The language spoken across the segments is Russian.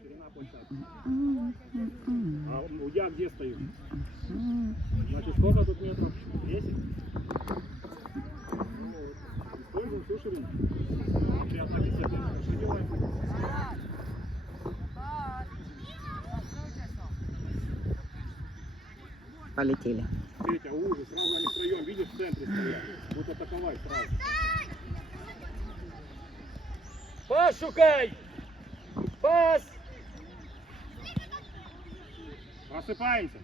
ширина площадки. А я где стою? Значит, сколько тут метров? 10? Используем всю ширину. Приятно беседовать. Что делаем? Полетели. Петя, ужас, сразу они втроем, видишь, в центре стоят. Будут атаковать сразу. Пас шукай! Пас! Просыпаемся.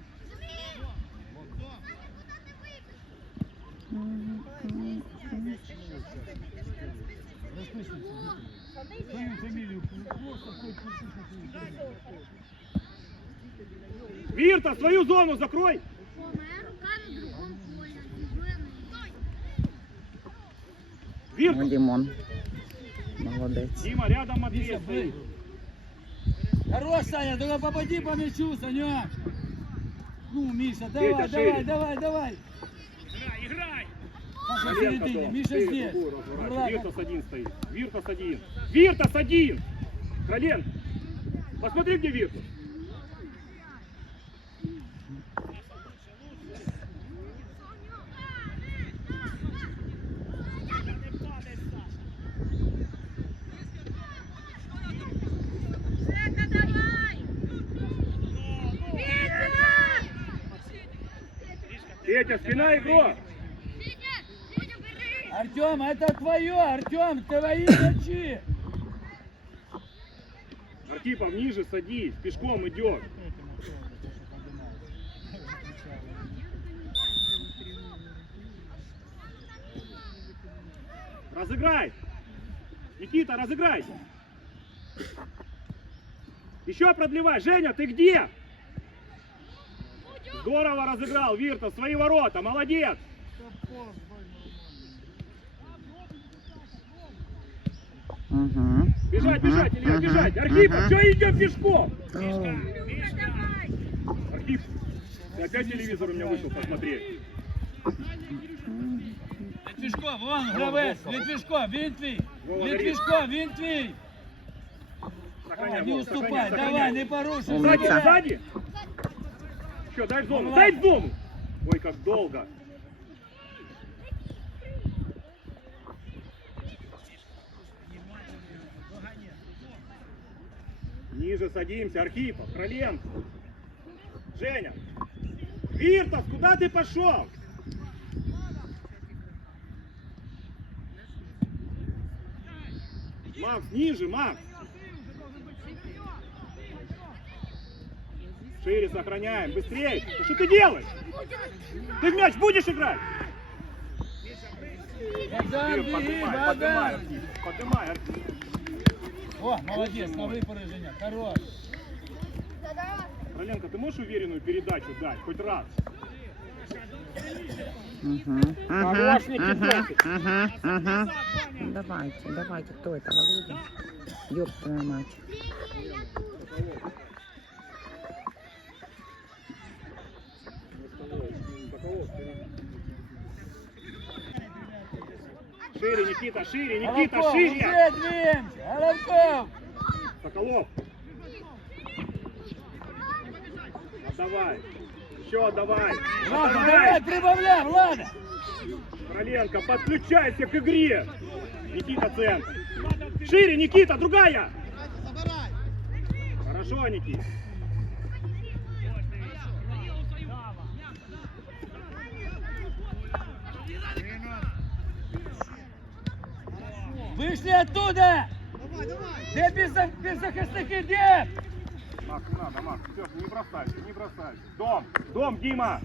Вирта, свою зону закрой. Вирта. Димон. Молодець. Дима, рядом Матвей стоит. Хорош, Саня, только попади по мячу, Санек. Ну, Миша, давай, Петя, давай, шире. давай, давай. Саша в Коленка середине, то. Миша здесь. Виртас один стоит. Виртас один. Виртас один. Кролен. Посмотри, где Виртас. Петя, спина бери! Артем, это твое, Артем, твои мячи. Архипов, ниже садись. Пешком идет. Разыграй. Никита, разыграй. Еще продлевай. Женя, ты где? Здорово разыграл, Вирта, в свои ворота. Молодец. Угу. Бежать, бежать, Илья, бежать. Архипов, что идем пешком? Архип, ты опять телевизор у меня вышел посмотреть. Літвішко, вон, гравець, Літвішко, він твій. Вова, Літвішко, він твій. Сохраняй, Не Вов, уступай, сохраняй, давай, сохраняй. не порушуй. Сзади, Умница. сзади. Что, дай в зону, Ну, дай в зону. Ой, как долго. Ниже садимся, Архипов, Кроленко. Женя. Виртов, куда ты пошел? Макс, ниже, Макс. Шире сохраняем, быстрее. Да что ты делаешь? Ты в мяч будешь играть? Богдан, поднимай, Богдан. Поднимай, Архипов. О, молодец, на випередження, хорош. Короленко, ты можешь уверенную передачу дать хоть раз? Угу. Хорош. Угу. Угу. Давайте, давайте, кто это, Володя? Ёб твою мать. Шире, Никита, шире, Никита, Головков, шире! уже двинемся, Головков. Соколов! Отдавай! Еще отдавай! Ладно, давай, прибавляй, Влада. Короленко, подключайся к игре! Никита центр! Шире, Никита, другая! Хорошо, Никита! Вышли оттуда. Де піза- пізахисники, де? Макс, не надо, Макс, все, не бросайся, не бросайся. Дом, дом, Дима!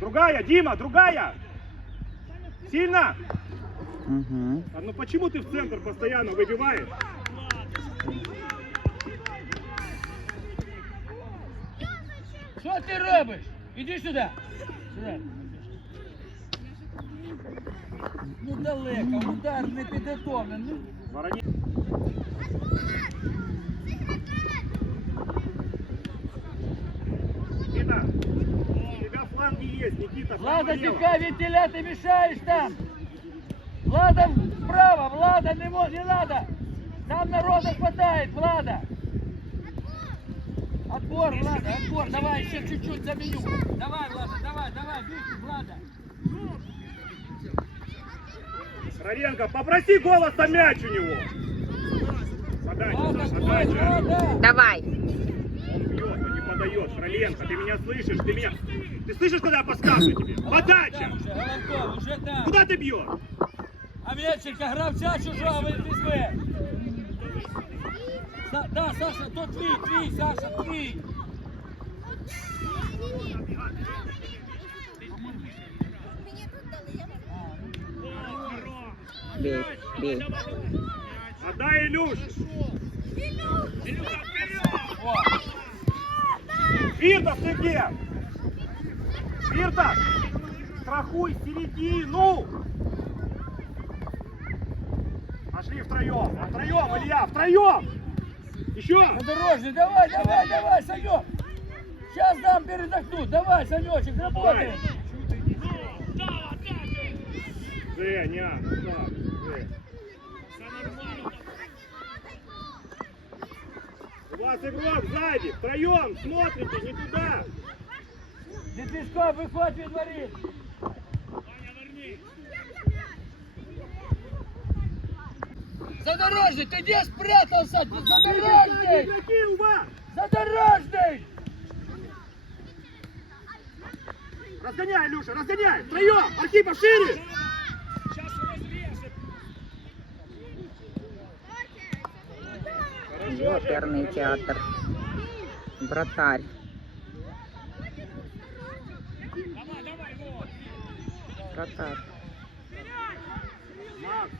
Другая, Дима, другая! Сильно! Угу. А ну почему ты в центр постоянно выбиваешь? Що ти робиш? Іди сюди. Сюди. Ну далеко, удар не підготовлений. Ворони. Никита, у тебя фланги есть, Никита, Влада, слева. тікай від теля, ти мішаєш там. Влада вправо, Влада, не, мо- не надо. Там народу хватает, Влада. Отбор, Влада, отбор. Давай еще чуть-чуть заменю. Давай, Влада, давай, давай, бейте, Влада. Короленко, попроси голоса мяч у него. Подача, Влада, Саша, стой, подача. Влада. Давай. Он бьет, он не подает. Короленко, ты меня слышишь? Ты меня... Ты слышишь, когда я подсказываю тебе? Подача! Там уже, Головков, уже там. Куда ты бьешь? А Мельченко, гравця чужого візьме. Са- Да, Саша, то твій, твій, Саша, твій. Бей, бей. Отдай Илюш. О, Виртов, ты где? Виртов! Страхуй середину! Пошли втроем, втроем, Илья, втроем! Еще! подорожный, давай, давай, давай, Санек. Сейчас дам передохнуть, давай, Санечек, работаем. Женя, так, Жень. У вас игрок сзади, втроем, смотрите, не туда! Лепешков, выходь во дворе. Задорожный, ты где спрятался? Задорожный! Задорожный! Разгоняй, Илюша, разгоняй! Втроем! Архипов, шире! Хорошо, Оперный театр. Вратарь. Макс,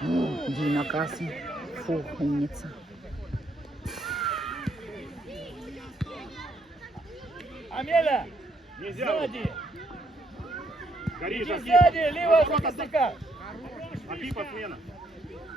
О, Дима красный. Фух, умница. Амеля, нельзя! сзади! Архипов! сзади, левого Архипов, костяка! Архипов, смена!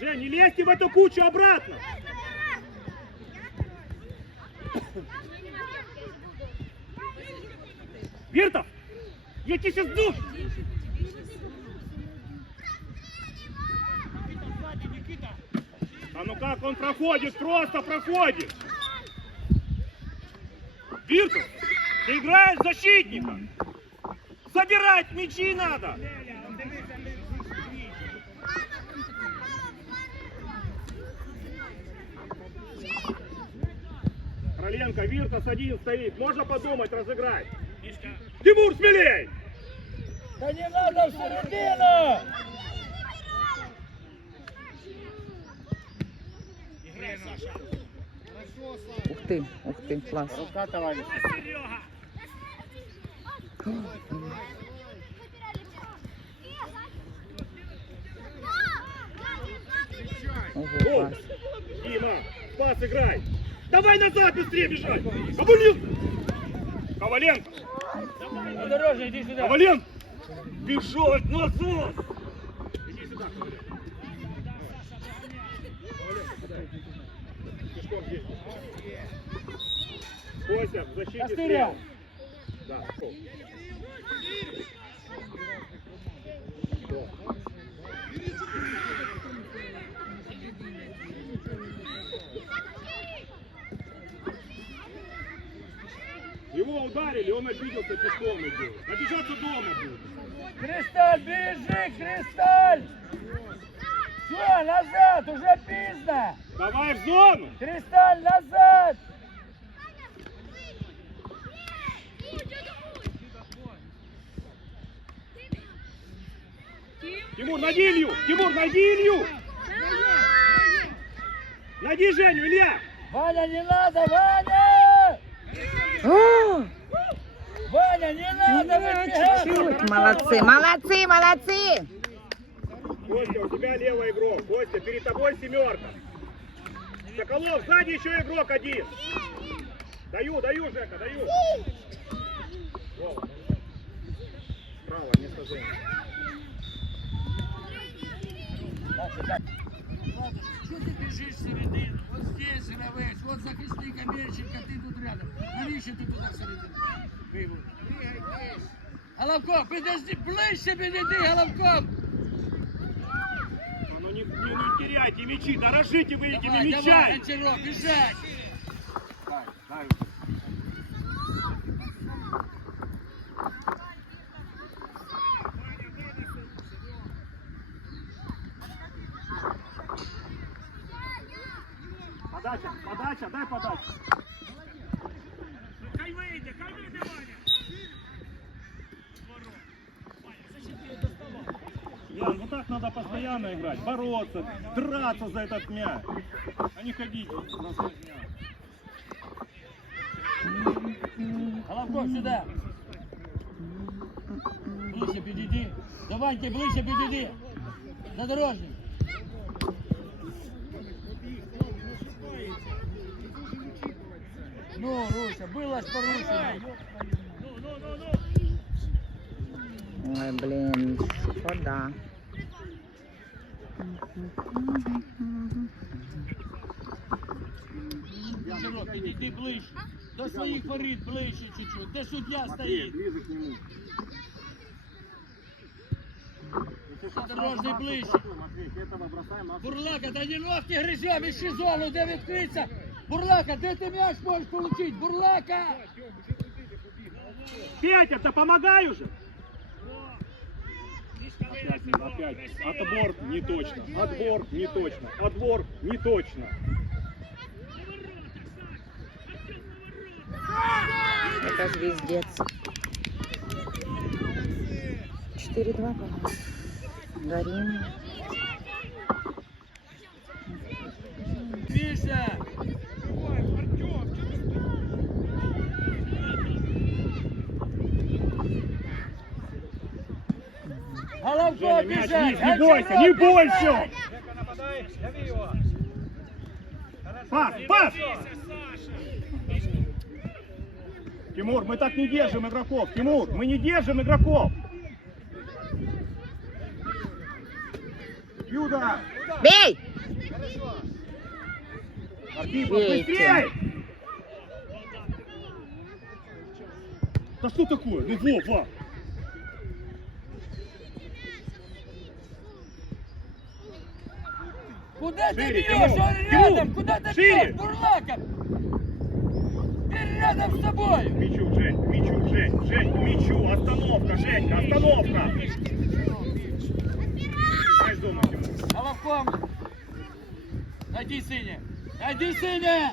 Жень, не лезьте в эту кучу обратно! Виртов! Я тебе сейчас душ! А ну как он проходит? Просто проходит! Виртов! Ты играешь защитника! Забирать мячи надо! Короленко, Виртов один стоит. Можно подумать, разыграть. Тимур, смелей! Да не надо в середину! Ух ты, ух ты, класс. Рука, товарищ. Ого, класс. Дима, пас играй. Давай назад быстрее бежать. Коваленко. Коваленко. Подорожный, иди сюда. Коваленко. Бежать назад. Иди сюда, подай. Пешком здесь. Костя, в защите Костыря. Да, ударили, он обиделся, пешком идет. Обижаться дома будет. Кристаль, бежи, Кристаль! Все, назад, уже пизно! Давай в зону. Кристаль, назад! Тимур, найди Илью! Тимур, найди Илью! Найди Женю, Илья! Ваня, не надо, Ваня! О, Ваня, не надо чуть-чуть. Молодцы, молодцы, молодцы. Костя, у тебя левый игрок. Костя, перед тобой семерка. Соколов, сзади еще игрок один. Даю, даю, Жека, даю. Вова. Справа, вместо Жени. Що ти біжиш середину? От здесь гравець, от захисник Амельченка, ти тут рядом. Навіщо ти туди всередину? Вивод. Головко, підожди, ближче підійди, Головко! Ну не, не, не теряйте мячи, дорожите вы этими Давай, давай, мячами. Гончаров, бежать! Дай, дай. Подача, подача, дай подачу. бороться, драться за этот мяч, а не ходить назад мяч. Головко, сюда! Ближче підійди. Давайте, ближче підійди. Задорожний. Ну, Руся, было ж порушено. Ой, блин, шкода. Гончаров, підійди ближче. До своїх воріт ближче чуть-чуть. Де суддя стоїть? ближе к нему. Дорожний ближче. Матвей, этого бросаем на Бурлака, да не ногти гризем, ищи зону, де відкриться. Бурлака, де ти м'яч можеш получити? Бурлака! Петя, ты помогай уже! Опять, опять. Отбор не точно. Отбор не точно. Отбор не точно. Это звездец. 4-2, по-моему. Горим. Миша! Головко, Женя, мяч бежать! вниз, не бойся, не бойся! Пас, пас! Тимур, мы так не держим игроков. Тимур, мы не держим игроков. Юда! Бей! Архипов, Бейте. быстрее! Да что такое? Ну Вова! Куда ты Шире, бьешь? Тимур, Он рядом! Куда ты шире. бьешь? Бурлака! Ты рядом с тобой! Мячу, Жень, мячу, Жень, Жень, мячу, остановка, Женька, остановка! Головком! Найди синя! Найди синя!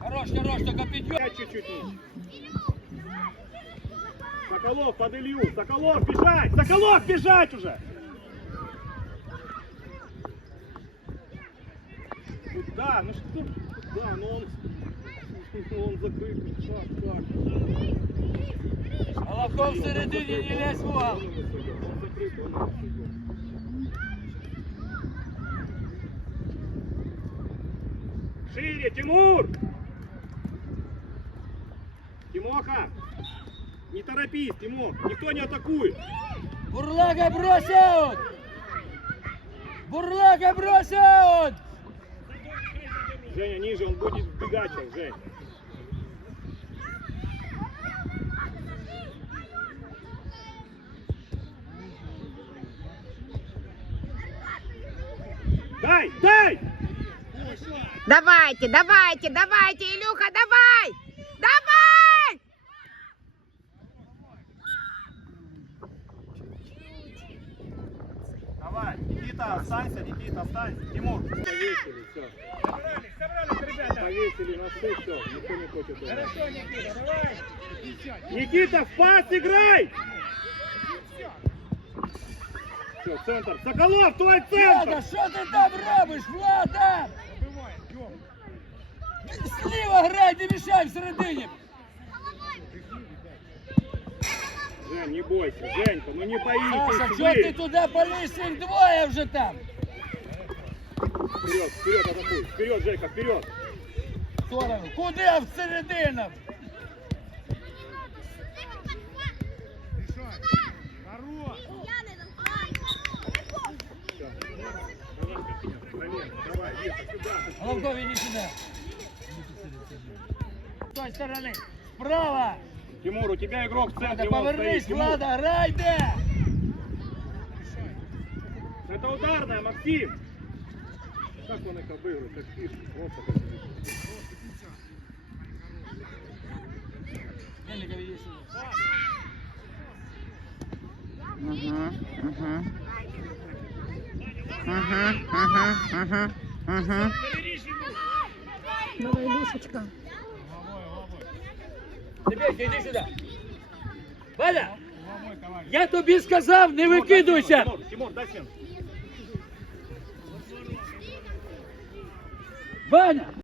Хорош, хорош, только пятью! Чуть-чуть. Соколов под Илью, Соколов бежать, Соколов бежать уже! Ну да, ну что, да, но он, он закрыт, как, как? Головком в середине не лезь в угол! Шире, Тимур! Тимоха! Не торопись, Тимур! Никто не атакует! Бурлака бросят! Бурлака бросят! Женя, ниже, он будет вбегать сейчас, Жень. Дай, дай! Давайте, давайте, давайте, Илюха, давай! Давай! Давай, Никита, останься, Никита, останься. Тимур. Повесили, все. Собрались, собрались, ребята. Повесили носы, все, никто не хочет. Хорошо, Никита, давай. Никита, в пас играй! Все, центр. Соколов, твой Влада, центр! що ти там робиш, Влада? Сліва грай, не мішай всередині. Жень, не бойся, Женька, ну не Саша, боитесь чого ти вы. туди поліз? Їх двоє вже там. Вперед, вперед атакуй. Вперед, Жека, вперед. В сторону. Куди в середину? Давай, Вита, сюда. Головков, иди сюда. С той стороны. Справа. Тимур, у тебя игрок в центре, стоит. повернись, Тимур. Влада, райде. Это ударная, Максим. Как он их обыгрывает, как фишка. Вот как это. Угу, угу. Угу, угу, угу, угу. Давай, Илюшечка. Дебелька, іди сюди. Валя, я тобі сказав, не викидуйся. Тимур, Тимур, дай. Ваня,